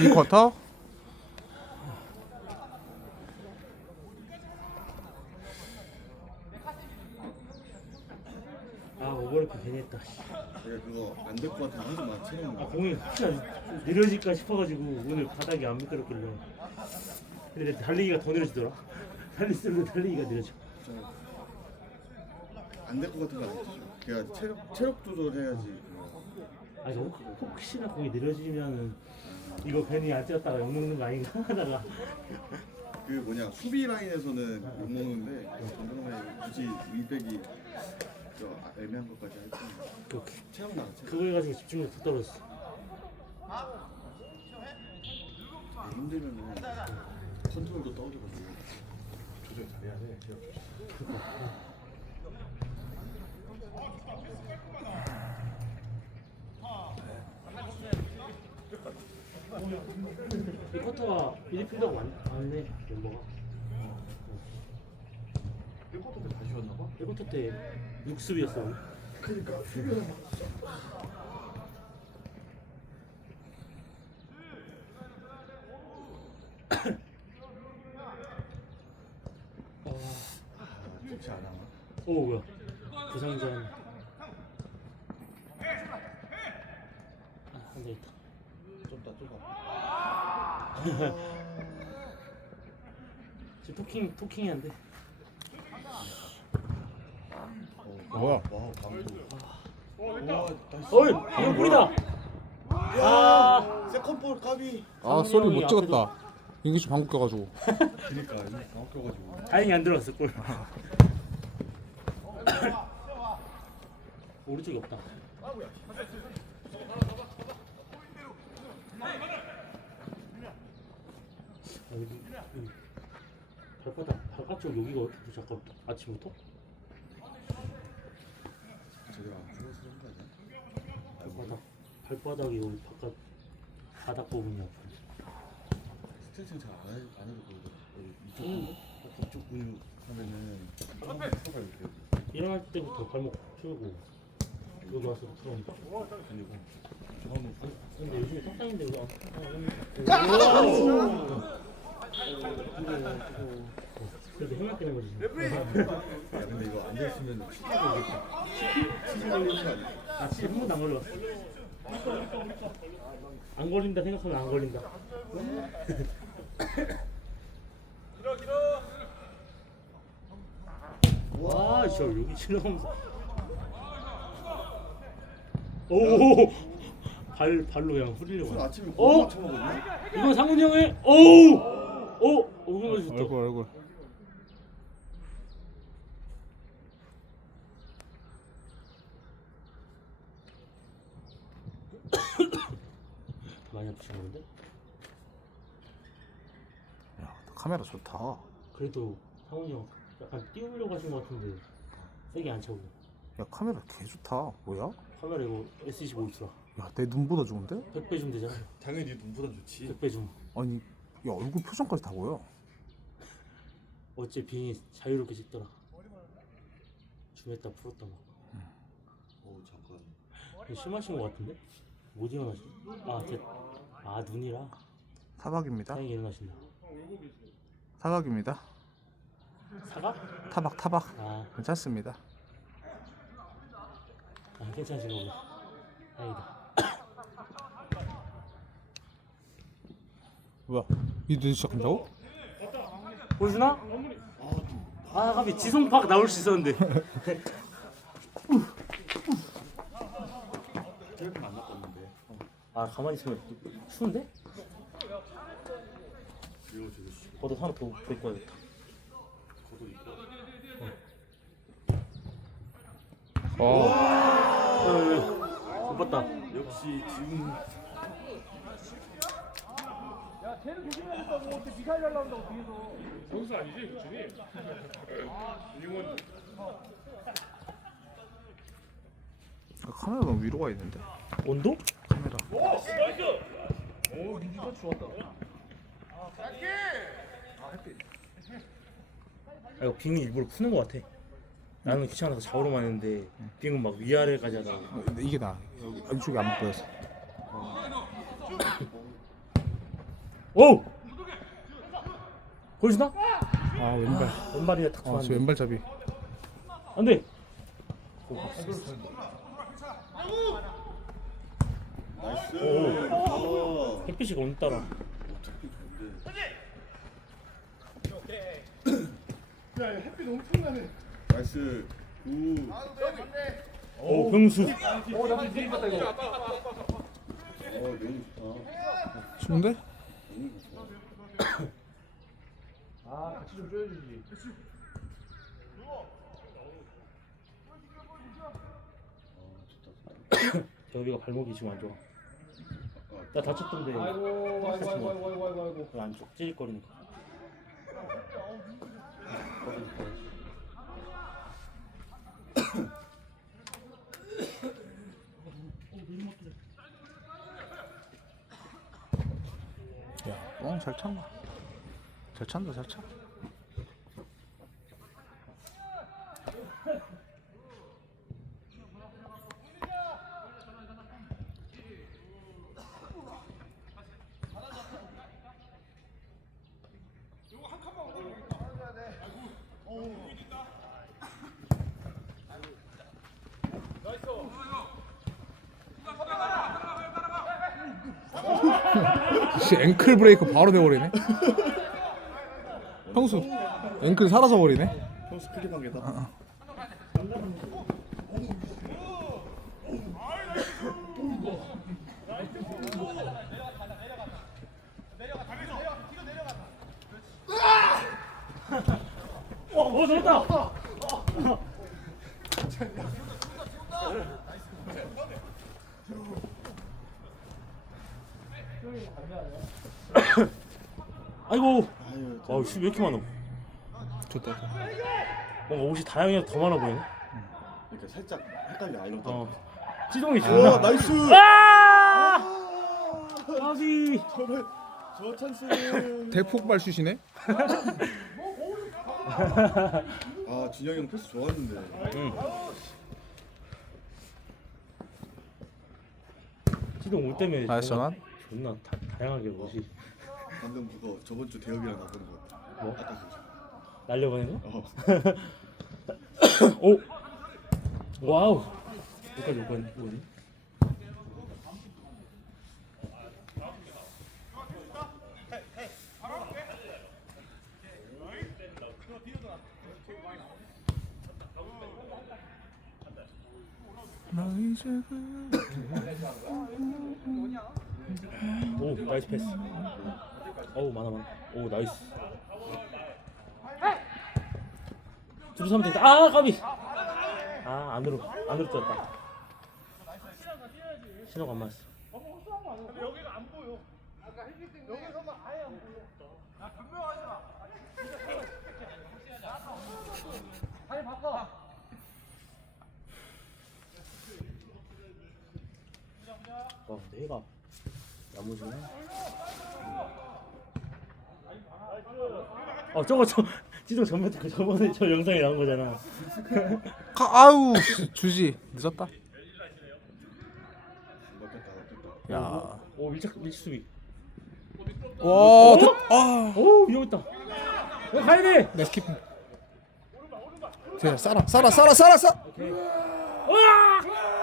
이 쿼터? 아 오버래프 괜히 했다. 씨. 내가 그거 안 될 것 같아. 하지 마 체력 아 공이 혹시나 느려질까 싶어가지고 오늘 바닥이 안 미끄럽길래. 근데 달리기가 더 느려지더라. 달릴수록 달리기가 느려져. 안될 것 같은 거안 했죠 걔가 체력 체력 조절해야지. 아니 혹- 혹시나 공이 느려지면은 이거 괜히 안 뛰었다가 욕 먹는 거 아닌가 하다가. 그 뭐냐 수비 라인에서는 욕 먹는데 전동에 굳이 윙백이 저 애매한 것까지 할 때는 그, 체력 나가 체력 그거 해가지고 집중력 더 떨어졌어. 힘들면은 컨트롤도 떨어져가지고 조절 잘해야 돼. 이 커터가 미드필더가 많, 많네 멤버가. 1쿼터 때 다시 왔나 봐? 1쿼터 때 6수비였어. 그러니까. 좋지 않아. 오 뭐야. 부상전. 아, 앉아있다 좁다 좁아 지금 토킹 토킹이 안돼 뭐야? 와우 방구 와 나이스 어이 이거 뿌리다. 아. 세컨볼 까비. 아 소리 못 찍었다. 인기씨 방구 껴가지고. 그니까 이거 바뀌어가지고. 다행히 안 들어갔어 골. 오른쪽이 없다 여기, 여기 발바닥 발가락 쪽 여기가 어떻게 잠깐 아침부터? 제대로 안 풀어서 그런 거 아니야? 발바닥 발바닥이 여기 바깥 바닥 부분이 아파 스트레칭 잘안 해, 안 해도 그러고 여기 이쪽 근육, 이쪽 근육 하면은 서가 이렇게 일어날 때부터 발목 풀고 여기 와서 풀었는데 그리고. 저는 그 근데 요즘에 턱상인데 왜 안-! 그래도 거지 야 근데 이거 안? 아 걸린다 생각하면 안 걸린다 와 진짜 여기 지나가면서 오 발 발로 그냥 후리려고. 아침에 어? 이건 상훈이 형의 오우 오 오금 맛있다. 얼굴 얼굴 많이 아프신 건데? 야 카메라 좋다. 그래도 상훈이 형 약간 띄우려고 하신 것 같은데 세게 안 차고 야 카메라 개 좋다. 뭐야? 카메라 이거 S25 있어. 야 내 눈보다 좋은데? 100배 좀 되잖아. 당연히 눈보다 좋지. 100배 좀. 아니 야 얼굴 표정까지 다 보여. 어째 비행이 자유롭게 찍더라. 줌했다 풀었다 막오 잠깐. 이거 심하신 것 같은데? 못 일어나시 아, 됐. 아 눈이라. 타박입니다. 다행히 일어나신다. 타박입니다. 사과? 타박 타박. 아, 괜찮습니다. 아 괜찮으신 거구나. 다행이다 뭐야 이 눈이 시작한다고? 보여주나? 아 가비 지성팍 나올 수 있었는데 아 가만히 있으면 추운데? 겉옷 하나 더 입고 와야겠다 겉옷 입고 어못 봤다 역시 지금 선수 아니지 교준이? 이건 카메라 너무 위로 가 있는데? 온도? 카메라. 아 이거 빙이 일부러 푸는 것 같아. 나는 귀찮아서 좌우로만 했는데 빙은 막 위아래까지 하다가 어, 근데 이게 나. 여기 이쪽이 안 보여서 오! 보여주나? 아 왼발. 왼발이야 딱 아, 저 좋았는데 왼발잡이. 안돼 나이스. 오. 어. 햇빛이 오늘따라 야 햇빛 엄청나네. 나이스. 우. 오 병수 너무 좋다. 좋은데? 너무 좋다. 아 같이 좀 쪼여주지. 여기가 발목이 지금 안 좋아 어, 나 다쳤던데 아이고 아이고 아이고 아이고 아이고 아이고 아이고. 안쪽 찌릿거리니까 야, 뻥잘 찬다. 잘 찬다, 잘 차. 씨, 앵클 브레이크 바로 돼버리네. 형수, 앵클 사라져 버리네. 형수 크게 관계다. 어, 어 잘했다 아이고 아유. 아우 씨, 왜 이렇게 많아 좋다. 뭔가 옷이 다양해서 더 많아 보이네 이렇게 살짝 헷갈려 아이언. 어 지동이 오 존나 나이스. 아! 까비 저를 저 찬스. 대폭발 슛이네. 아 진영이 형 패스 좋았는데. 응. 지동 올 때문에 나이스 뭔가 전환. 존나 다, 다양하게 옷이 방금 그거 저번 주 대엽이랑 나보는 거 같아. 뭐? 아까 그거. 날려보낸 거? 어. 오! 와우! 여기까지 올 거니? 뭐니? 오 나이스 패스. 어우 많아 많아. 오 나이스. 둘이 서면 된다. 아 까비. 아 안으로 안으로 떴다. 신호가 안 맞았어. 와 근데 해가 야무지네 어 저거 저 지도 전에 그 저번에 저 영상에 나온 거잖아 가, 아우 주지 늦었다. 맞겠다 맞겠다. 야, 오 밀착 밀착 수비 와, 됐, 아, 오 위험했다 어 가야 돼 내 스키핑. 돼, 싸라, 싸라, 싸라, 싸라, 싸. 와!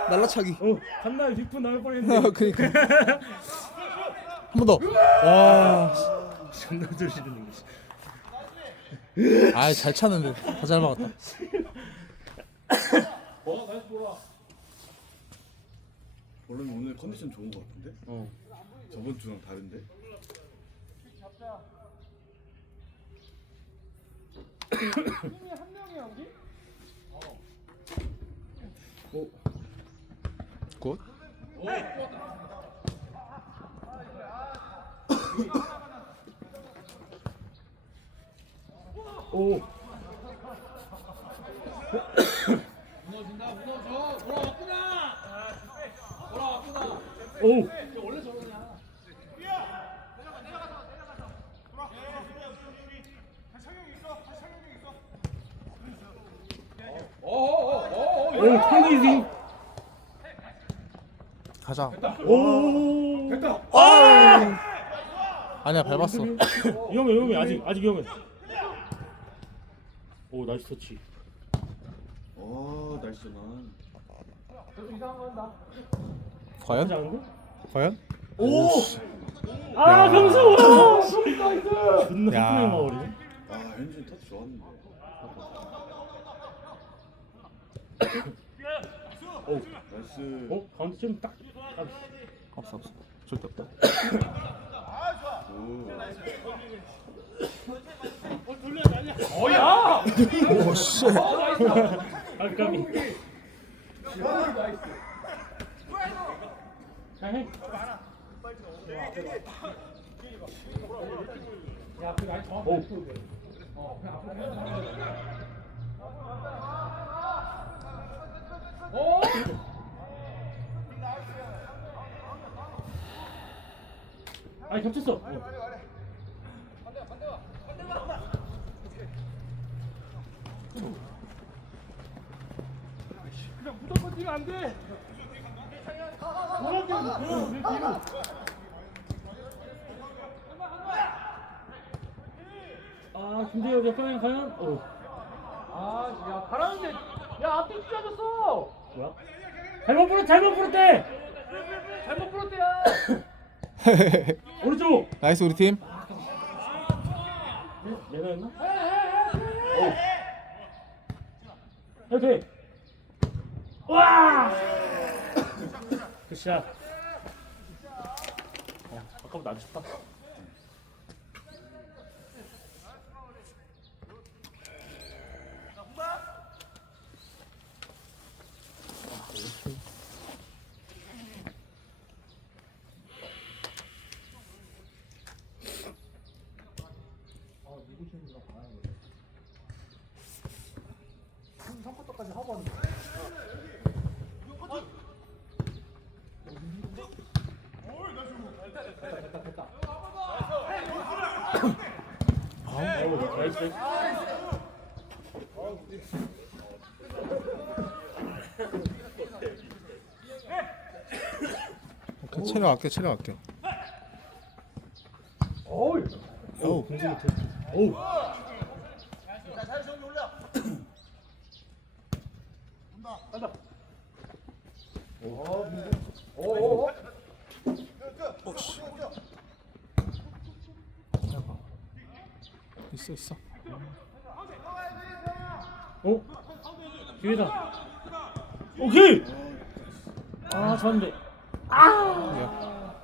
날라차기. 어 간날 빅푼 나올 뻔했는데 그니까. 한 번 더. 와, 존나 조시는 거지 아, 잘 차는데 다잘 막았다. 원래 오늘 컨디션 좋은 거 같은데? 어 저번 주랑 다른데? 굿. 오. 오. 오, 탱이지. 가자. 오. 됐다. 아! 아니야 밟았어. 위험해 위험해 아직 아직 위험해 오 나이스 터치 어 나이스 난. 하지 과연? 않은데? 과연? 오! 야. 아 병수! 존나 야. 깜빡이 먹어버리네 아 현준 터치 좋았는데. 오! 나이스. 어? 가운데 좀 딱. 아, 없어 없어. 절대 없다. 오. 어야! 오 씨. 아 까비 나이스. 그냥 해 야, 그 라인 정확히 오. 아니 겹쳤어 어. 그냥 무조건 뛰면 안 돼. 뛰어? 뒤로? 아 김대엽 역광이 과연? 어 아, 야, 가라는데. 야, 앞뒤 찢어졌어. 뭐야? 잘못 풀었 잘못 풀었대! 잘못 풀었대야. 오른쪽! 나이스 우리 팀. 내가 했나? 오. 해도 돼! 와! 굿샷 야 아까보다 안 춥다 성과까지 하고 왔는데. 됐다, 됐다. 어우 나이스 오케이, 체력할게 체력할게. 어이. 오 공지 못해 오 오, 오, 오. 해봐. 있어 있어. 어? 기회다 오케이! 아 좋았는데 야.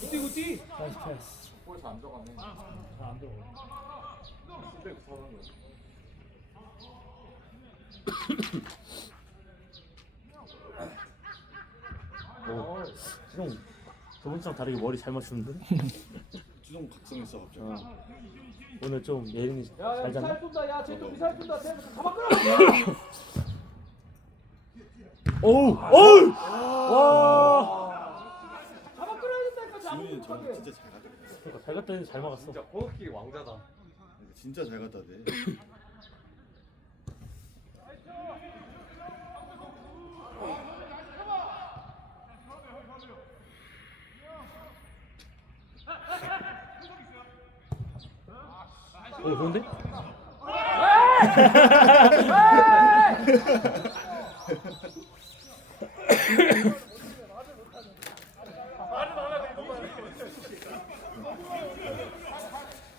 굿띠, 굿띠. 나이스 패스 안 들어가네. 아안 들어가 오 지금 저번주랑 다르게 머리 잘 맞추는데? 주성 각성했어 갑자기. 오늘 좀 예린이 야, 야, 잘 잤나? 미사일 쏜다. 야, 쟤또 미사일 쏜다. 쟤 가만 끌어. 오우! 오우! 와! 가만 끌어야 된다니까. 쟤 지훈이 못하게. 진짜 잘 갔다. 그러니까 잘 갔다 했는데 잘 막았어 진짜 코너킥 왕자다. 진짜 잘 갔다 대. 오 좋은데?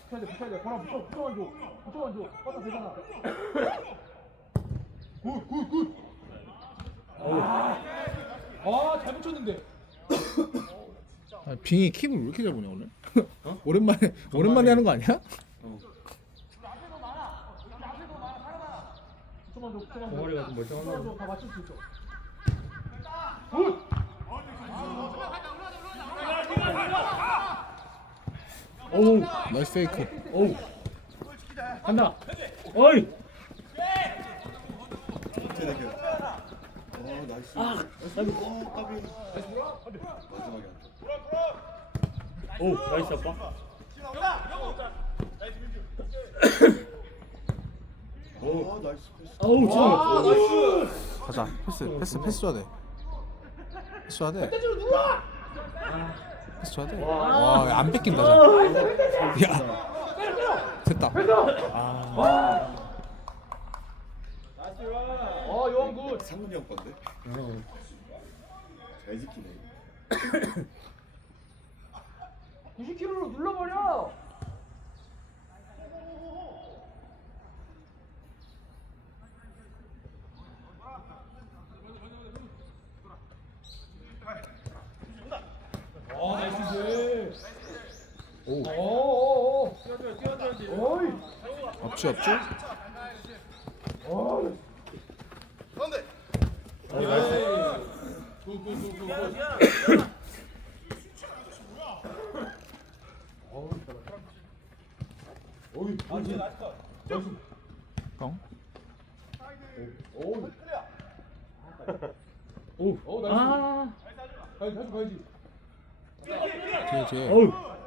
붙여야 돼, 붙여야 돼. 보라 붙여, 붙여만 줘. 붙여만 줘. 뻗어 되잖아. 굿, 굿, 굿. 아, 잘 붙였는데. 아, 빙이 킥을 왜 이렇게 잘 보냐 오늘? 오랜만에 오랜만에 하는 거 아니야? 붙여만 줘, 붙여만 줘. 동아리가 좀 멀쩡하나. 다 맞출 수 있어. 오우! 나이스 페이크. 오우! 간다! 어이! 밑에 대결. 어 나이스. 아! 어 까비. 마지막에 안 돼. 오! 나이스 아빠 어 나이스. 어우 아, 지금 나이스. 가자. 패스 패스 패스 줘야 돼. 패스 줘야 돼. 패스 줘야 돼. 와, 안 뺏긴다. 자. 야. 됐다. 아. 어 요한 굿 상훈이 형 건데? 어. 잘 지키네 90kg로 눌러버려 오. 오오오 뛰어줘야지 어이 없지 없지? 어이 아니 나이스 형. 오우 오. 어, 나이스. 아. 가야지 가야지 가야지 뒤에 뒤에. 어우.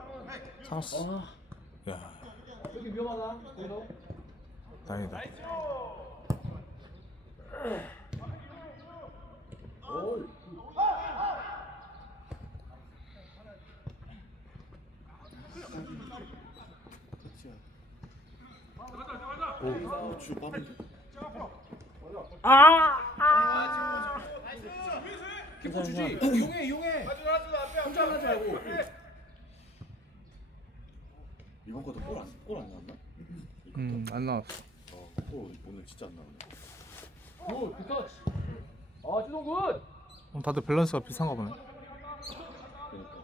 살았어. 아. 야, 여기 위험하다 거기서 다행이다. 어이 오, 주 빠른데? 키퍼 주지 이용해 이용해 혼자 하지 말고 이번 것도 골안 골안 나왔나? 음, 안 나왔어. 어, 골 오늘 진짜 안 나왔네 굿 굿터치 아 찌동 굿 그럼 다들 밸런스가 비슷한가 보네. 그러니까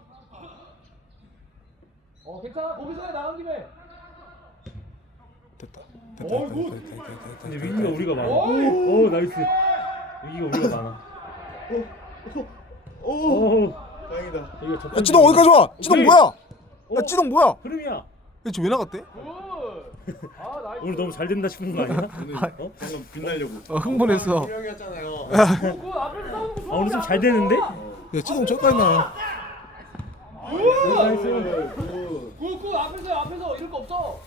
어 괜찮아 거기서 해 나간 김에 됐다. 됐다. 어이, 됐다. 굿. 됐다. 됐다. 됐다. 근데 됐다. 위기가 우리가 많아. 어이. 오, 나이스. 위기가 우리가 많아. 오. 다행이다 이거 첫 야, 찌동 어디까지 와? 오케이. 뭐야? 야, 어? 찌동 뭐야? 흐름이야. 대체 왜 나갔대? 나이스 오늘 너무 잘 된다 싶은 거 아니야? 오늘 어? 방금 빛나려고 어, 흥분했어. 앞에서 싸우는 거아 좋아 오늘 좀 잘 되는데? 야, 찌동 나와. 나이스. 굿굿 앞에서 해, 앞에서 이럴 거 없어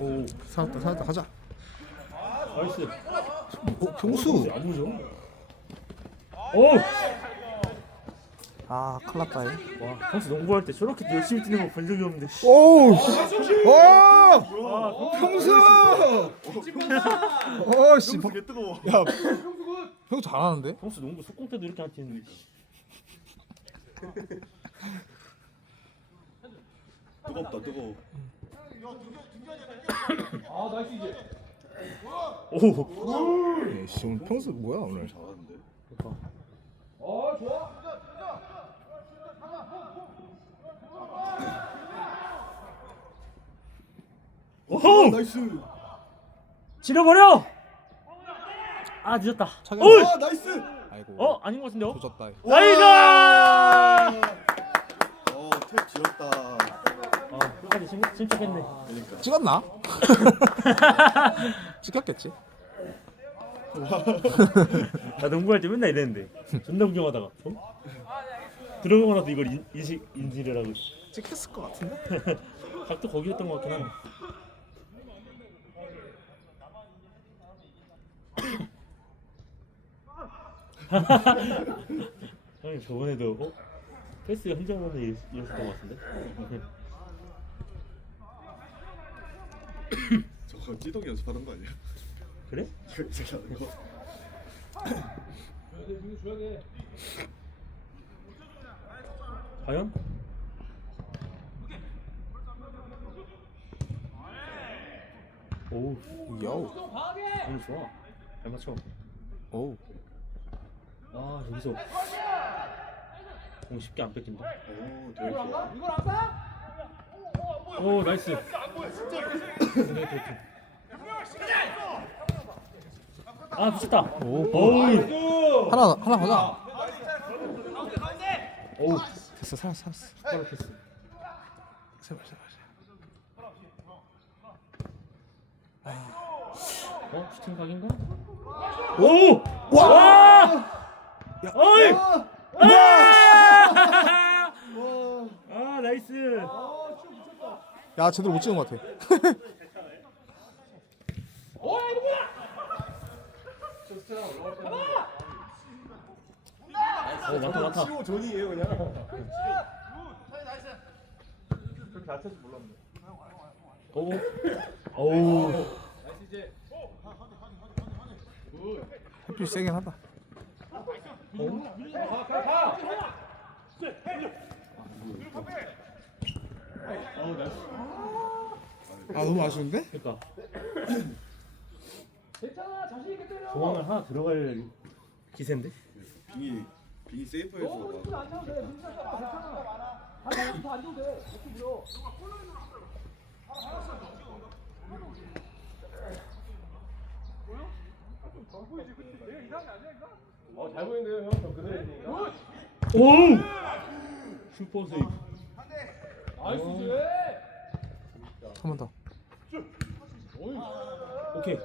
오, 살았다. 살았다. 가자. 나이스. 어. 안 무져? 오! 아, 큰일 났다. 얘. 와, 평소 농구할 때 저렇게 열심히 뛰는 거 본 적이 없는데. 씨. 오우! 오! 아, 평수! 어, 씨. 되게 뜨거워 야, 평수 잘하는데? 평소 농구 속공 때도 이렇게 안 뛰는데. 뜨겁다 뜨거워 아 나이스 이제 오. 야, 씨, 오늘 평수 뭐야, 오늘? 잘하는데 어 좋아 오호! 나이스 지려버려! 아 늦었다. 어이! 아 나이스 아이고. 어 아닌 것 같은데요? 조졌다. 나이스! 어탭 지렸다 아 끝까지 심, 침착했네. 그러니까 찍었나? 찍혔겠지. 나 농구할 때 맨날 이랬는데 존나 구경하다가 어? 들어가고 나서 이걸 인, 인식 인지를 하고 찍혔을 것 같은데? 각도 거기였던 것 같긴 하네. 형님 저번에도 어? 혼자만에 이랬- 이랬었던 것 같은데? 저거 찌동이 연습하던 거 아니야? 그래? 제가 하는 거 과연? 좀 강하게 너무 좋아 잘 맞춰 오우. 아 여기서 공 쉽게 안 뺏긴다 오 되게 이걸 안 좋아 가? 이걸 안 가? 오 나이스 아 미쳤다 오, 오우 하나, 하나 가자. 오우 됐어, 살았어, 살았어. 패스 제발, 제발. 어? 슈팅 각인가? 오! 와! 야. 어이! 아! 아 나이스 야, 제대로 못 찍은 것 같아. 어 이거 뭐야 어 많다 많다. 치고 존이에요 그냥. 그렇게 안 차지 몰랐네. 오. 어우. 햇빛 세긴 하다. 아 너무 아쉬운데? 그러니까 괜찮아 자신 있게 때려. 공항을 하나 들어갈 기세인데. 빙이 빙이 세이프에서 너무 막 힘안 줘도 돼. 민사 괜찮아. 아니 더안 줘도 돼. 어, 잘 보이는데요, 형. 저 그대로 했으니까. 오. 슈퍼 세이브. 나이스. 한번 더. 오케이.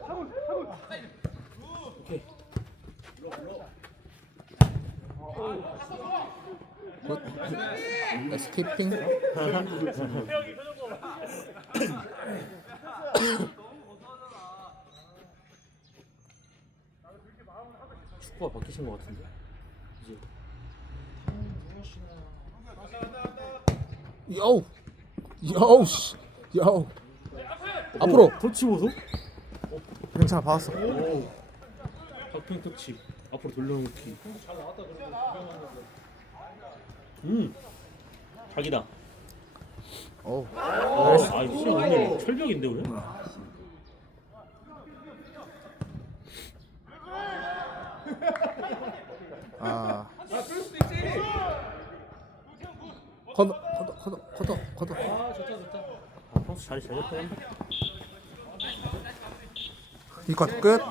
오케이. 굿. 에스케이핑. 축구가 바뀌신 것 같은데. 이제. 여우 씨. 여우. 앞으로. 터치 보소. 괜찮아 받았어. 오. 박평 터치. 앞으로 돌려놓기. 음. 자기다. 어우. 아, 아, 씨 오늘 철벽인데 오늘. 아. 걷어 걷어 걷어 걷어 걷어. 아, 평소 자리 잘 잡고 한다. 이컷 끝.